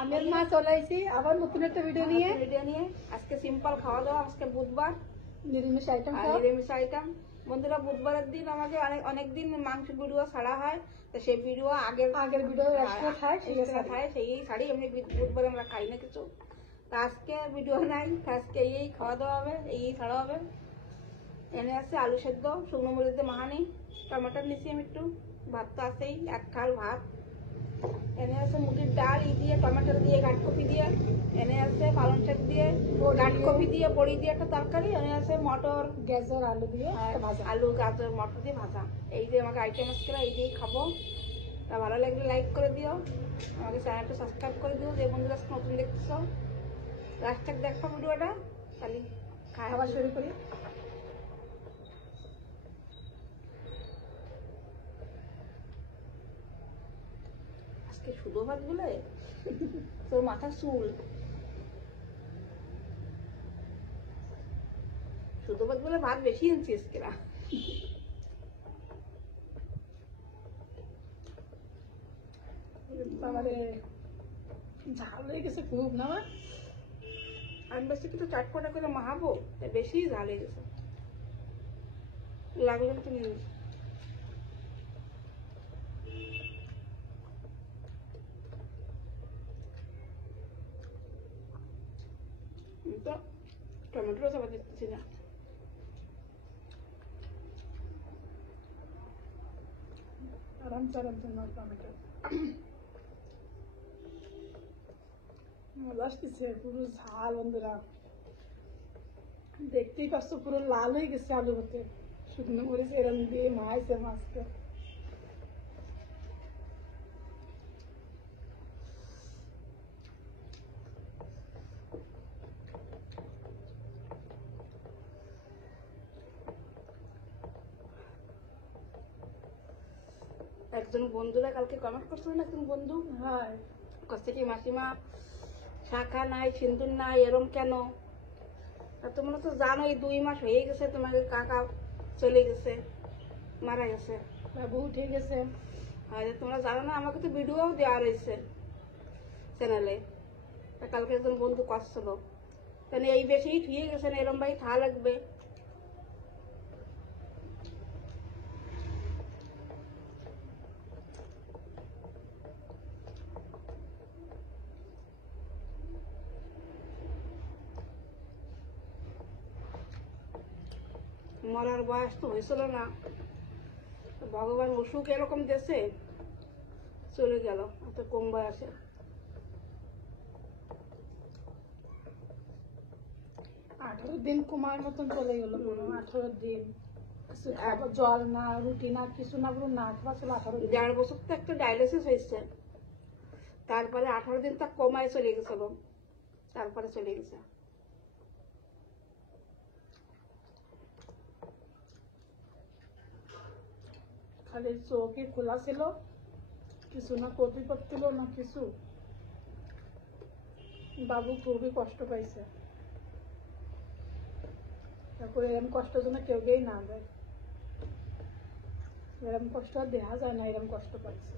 আমি আর মা চলে এসেছি আবার নতুন একটা ভিডিও নিয়ে। আজকে সিম্পল খাওয়া দাওয়া, আজকে বুধবার, নিরামিষ আইটেম নিরামিষ আইটেম। বন্ধুরা, বুধবারের দিন আমাকে অনেকদিন মাংস ভিডিও ছাড়া হয়, তো সেই ভিডিও আগের ভিডিও এক্সট্রা থাকে সেই ছাড়ি। এমনি বুধবারে আমরা খাই না কিছু, তা আজকে ভিডিও নাই, আজকে এই খাওয়া দাওয়া হবে, এই ছাড়া হবে। এনে আছে আলু সেদ্ধ, শুকনো মরিচ দিয়ে মাহানি, টমেটোর নিচে আমি একটু, ভাত তো আছেই, এক থাল ভাত। এনে আছে মুগের ডাল দিয়ে, টমেটো দিয়ে, গাঁটকপি দিয়ে। এনে আছে পালং শাক দিয়ে, গাঁটকপি দিয়ে, বড়ি দিয়ে একটা তরকারি। এনে আছে মটর, গাজর, আলু দিয়ে ভাজা, আলু, গাজর, মটর দিয়ে ভাজা। এই যে আমাকে আইটেম আজকে, এই দিয়েই খাবো। তা ভালো লাগলে লাইক করে দিও, আমাকে চ্যানেলটা সাবস্ক্রাইব করে দিও। যে বন্ধুরা নতুন দেখতেছো, লাস্টটাক দেখো ভিডিওটা, খালি খাবার শুরু করি। আজকে শুধু ভাত বলে তোর মাথা চুল, শুধু ভাত বলে ভাত বেশি আনছিস কেনা। আমাদের ঝাল হয়ে গেছে খুব না। আমি বেশি কিছু চাটপটা করে মাহাবো, তাই বেশি ঝাল হয়ে গেছে, লাগলে তো নিয়ে নিস। তো টমেটো চাপা দিতেছি না। আরাম চারার জন্য টমেটো মজা আসতেছে, পুরো ঝাল। বন্ধুরা দেখতেই পাচ্ছ, পুরো লাল হয়ে গেছে আলু হতে। শুকনো মরিচ এরম দিয়ে মাইছে মাছকে। একজন বন্ধুরা কালকে কমেন্ট করছিল না, একজন বন্ধু, হ্যাঁ, কচ্ছে কি মাসিমা শাখা নাই, সিন্দুর নাই, এরম কেন? আর তোমরা তো জানো এই 2 মাস হয়ে গেছে তোমাদের কাকা চলে গেছে, মারা গেছে, বাবু উঠে গেছে। আর তোমরা জানো না, আমাকে তো ভিডিও দেওয়া রয়েছে চ্যানেলে। তা কালকে একজন বন্ধু করছিল, কেন এই বেশি ঠিক গেছে না, এরম ভাই থা লাগবে। মরার বয়স তো হয়েছিল না, ভগবান অসুখ এরকম দেশে চলে গেল এত কম বয়সে। 18 দিন কুমার মতন চলে গেল, পুরো 18 দিন। জল না, রুটি না, কিছু না, পুরো না খাওয়া ছিল 18 দিন। 1.5 বছর তো একটা ডায়ালিসিস হয়েছে, তারপরে 18 দিন তা কমায় চলে গেছিল, তারপরে চলে গেছে। খালি চোখে খোলা ছিল, কিছু না করতে পারছিল না কিছু। বাবু খুবই কষ্ট পাইছে। তারপরে এরকম কষ্টের জন্য কেউকেই না দেয়, এরকম কষ্ট আর দেখা যায় না, এরকম কষ্ট পাইছে।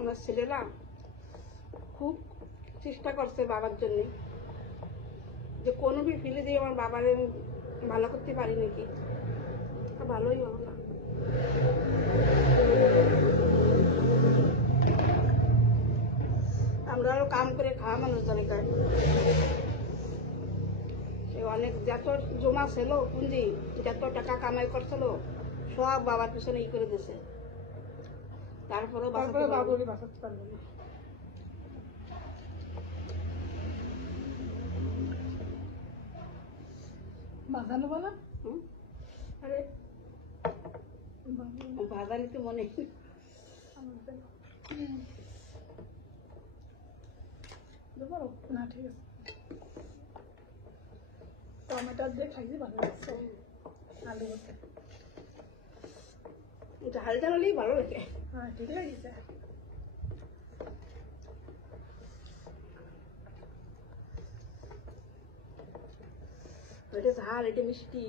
আমার ছেলেরা খুব চেষ্টা করছে বাবার জন্য, যে কোনো বি ফিলে দিয়ে আমার বাবার ভালো করতে পারি নাকি, ভালোই হলো না। আমরা আরো কাম করে খাওয়া মানুষ দরকার, অনেক যত জমা ছিল পুঁজি, যত টাকা কামাই করছিল সব বাবার পিছনে ই করে দিছে, তারপরেও বাবুরই বাঁচাতে পারবে না। বাঁধানো বলা, আরে ভাজা নিতে মনে না, ঠিক আছে। টমেটো দিয়ে খাইছি, ভালো লাগছে। আলু হতে ঝাল ঝাল হলেই ভালো লাগে। হ্যাঁ, ঠিক লাগছে। এটা ঝাল, এটা মিষ্টি।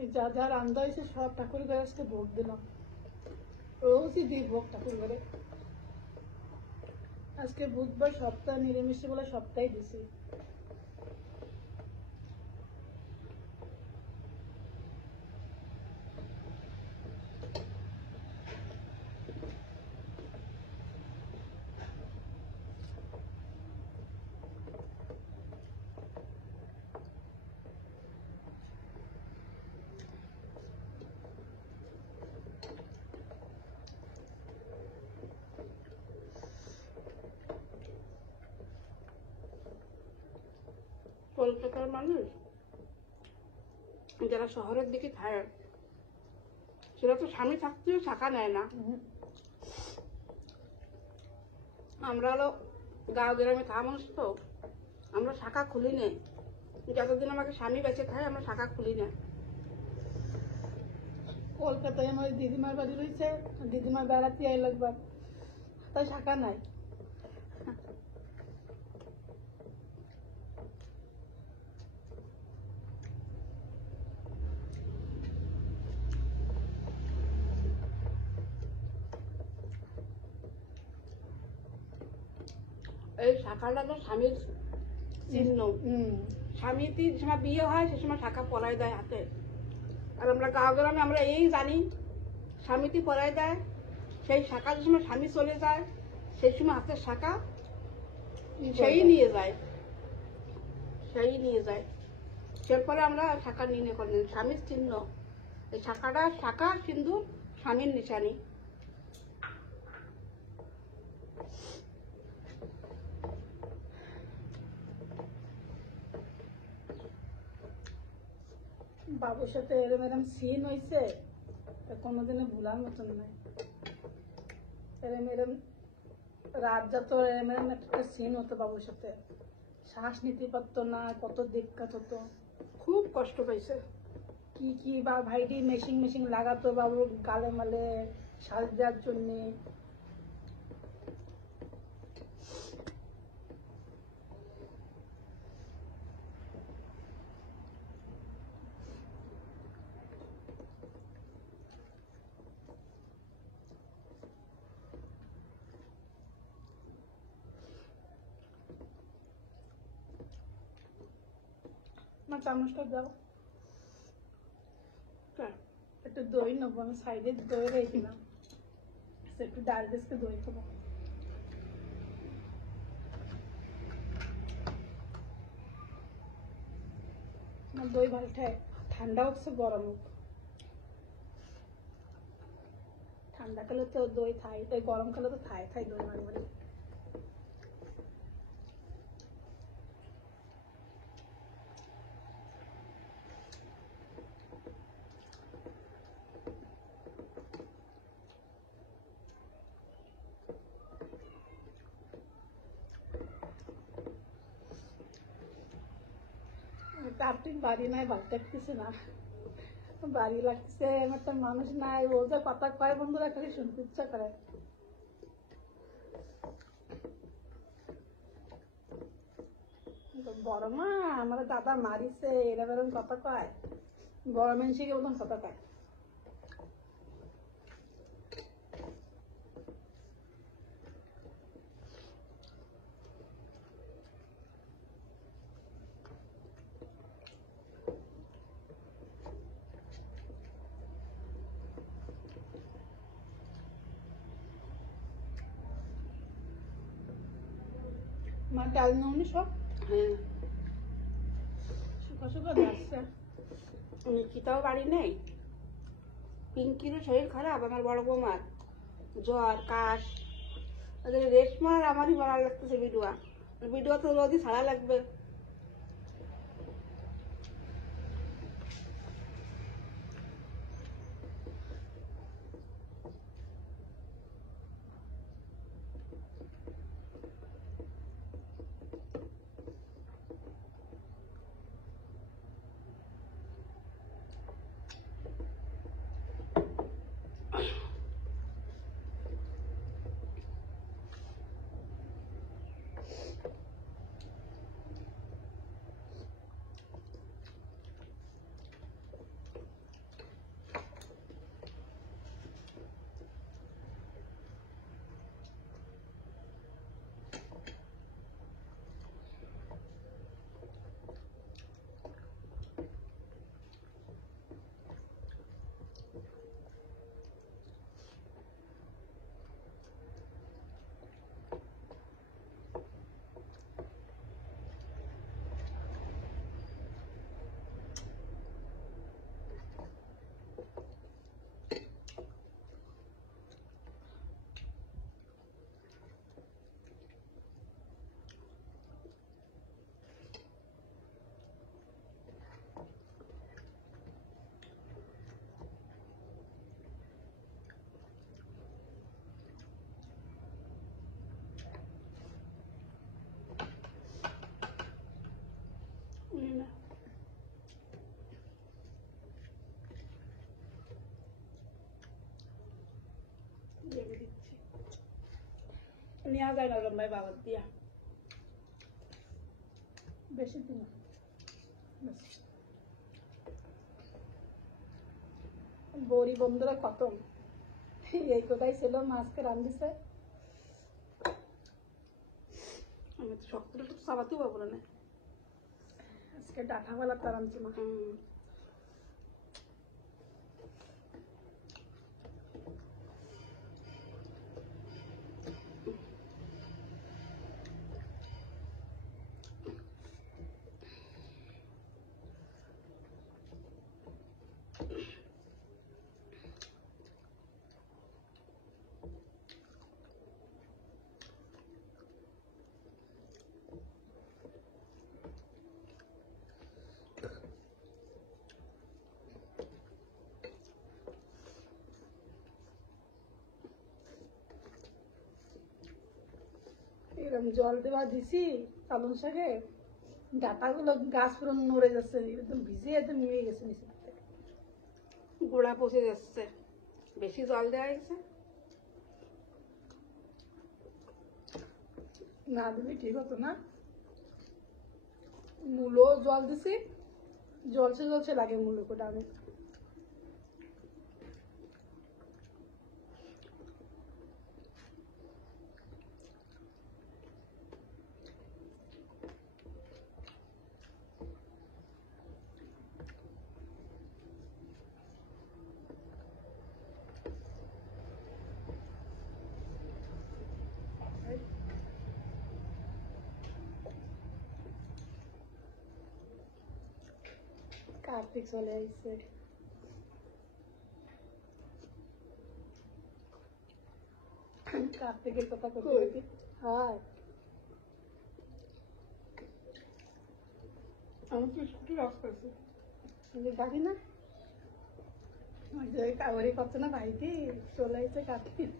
এই যা যা রান্না হয়েছে সব ঠাকুর ঘরে আজকে ভোগ দিলাম, রোজই দিই ভোগ ঠাকুর ঘরে। আজকে বুধবার, সপ্তাহ নিরামিষে বলে সপ্তাহে দিছি। কলকাতার মানুষ যারা শহরের দিকে থাকে সেটা তো স্বামী থাকতেও শাখা নেয় না। আমরা হলো গাঁও গ্রামে থাকা মানুষ, তো আমরা শাখা খুলি নেই। যতদিন আমাকে স্বামী বেঁচে থাকে আমরা শাখা খুলি না। কলকাতায় আমার দিদিমার বাড়ি রয়েছে, দিদিমার বেড়াতে আই লাগবার, তাই শাখা নাই। এই শাখাটা তো স্বামীর চিহ্ন। স্বামীটি যে সময় বিয়ে হয় সে সময় শাখা পরাই দেয় হাতে। আর আমরা গাঁও গ্রামে আমরা এই জানি স্বামীটি পরাই দেয়, সেই শাখা যে সময় স্বামী চলে যায় সেই সময় হাতের শাখা সেই নিয়ে যায়, সেই নিয়ে যায়। সেরপরে আমরা শাখা নিয়ে করেন স্বামীর চিহ্ন। এই শাখাটা শাখা সিন্ধুর স্বামীর নিশানি। বাবুর সাথে এরম এরম সিন হয়েছে কোনোদিনও ভুলার মতন নাই। এরম এরম রাত যত এরম এরম একটা সিন হতো বাবুর সাথে, শ্বাস নিতে পারতো না, কত দিক্কত হতো, খুব কষ্ট পাইছে। কি কি বা ভাইটি মেশিন মেশিন লাগাতো বাবুর গালে মালে শ্বাস দেওয়ার জন্যে। না চামচটা দাও, একটু দই নেবো, আমি সাইডে দই রেখেছিলাম, একটু ডাল বেসকে দই খাবো। আমার দই ভালো ঠান্ডা হচ্ছে, গরম হোক। ঠান্ডা খেলে তো দই খাই, তাই গরম খেলে তো খাই খাই দই মাঝে মাঝে। তার ঠিক বাড়ি নাই, ভালো থাকতেছে না, বাড়ি লাগতেছে, আমার তো মানুষ নাই, ও যে কথা কয় বন্ধুরা খালি শুনতে ইচ্ছা করে। বড় মা আমার দাদা মারিছে, এরম এরম কথা কয়, বড় মানুষকে মতন কথা কয়। মা ডাল নৌনি সব? হ্যাঁ, শুকা শুকা যাচ্ছে। নিকিতাও বাড়ি নেই, পিঙ্কিরও শরীর খারাপ, আমার বড় বৌমার জ্বর কাশ, রেশমার আমারই ভালো লাগতেছে। ভিডিও তো রোজই ছাড়া লাগবে। নেওয়া যায় না রম্বাই বাবার দিয়া। বেশি দিন না। বড়ি বন্ধুরা খতম, এই কোথায় ছিল মাছকে রান্ধিছে। আমি তো শক্তটা তো চাবাতেও পাবো না। আজকে ডাঁটাওয়ালা তার আনছি মা। এরকম জল দেওয়া দিছি পালং শাকে, ডাঁটাগুলো গাছ পুরো নড়ে যাচ্ছে, একদম ভিজে একদম নিয়ে গেছে নিচে থেকে। গোড়া পচে যাচ্ছে, বেশি জল দেওয়া হয়েছে। না দিলে ঠিক হতো না। মূলো জল দিছি, জলসে জলসে লাগে মূলো কোটা আমি। কার্তিক চলে আসছে। কার্তিকের কথা করতে করতে হ্যাঁ, আমি তো স্কুটি রস করছি। গাড়ি না ওই যে কাগরি করছে না ভাইটি, চলে আসছে কার্তিক।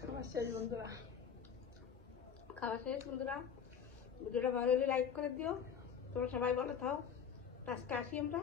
খাবার শেষ বন্ধুরা, খাওয়া শেষ বন্ধুরা। ভিডিওটা ভালো হলে লাইক করে দিও। তোমরা সবাই ভালো থাও। আজকে আসি আমরা।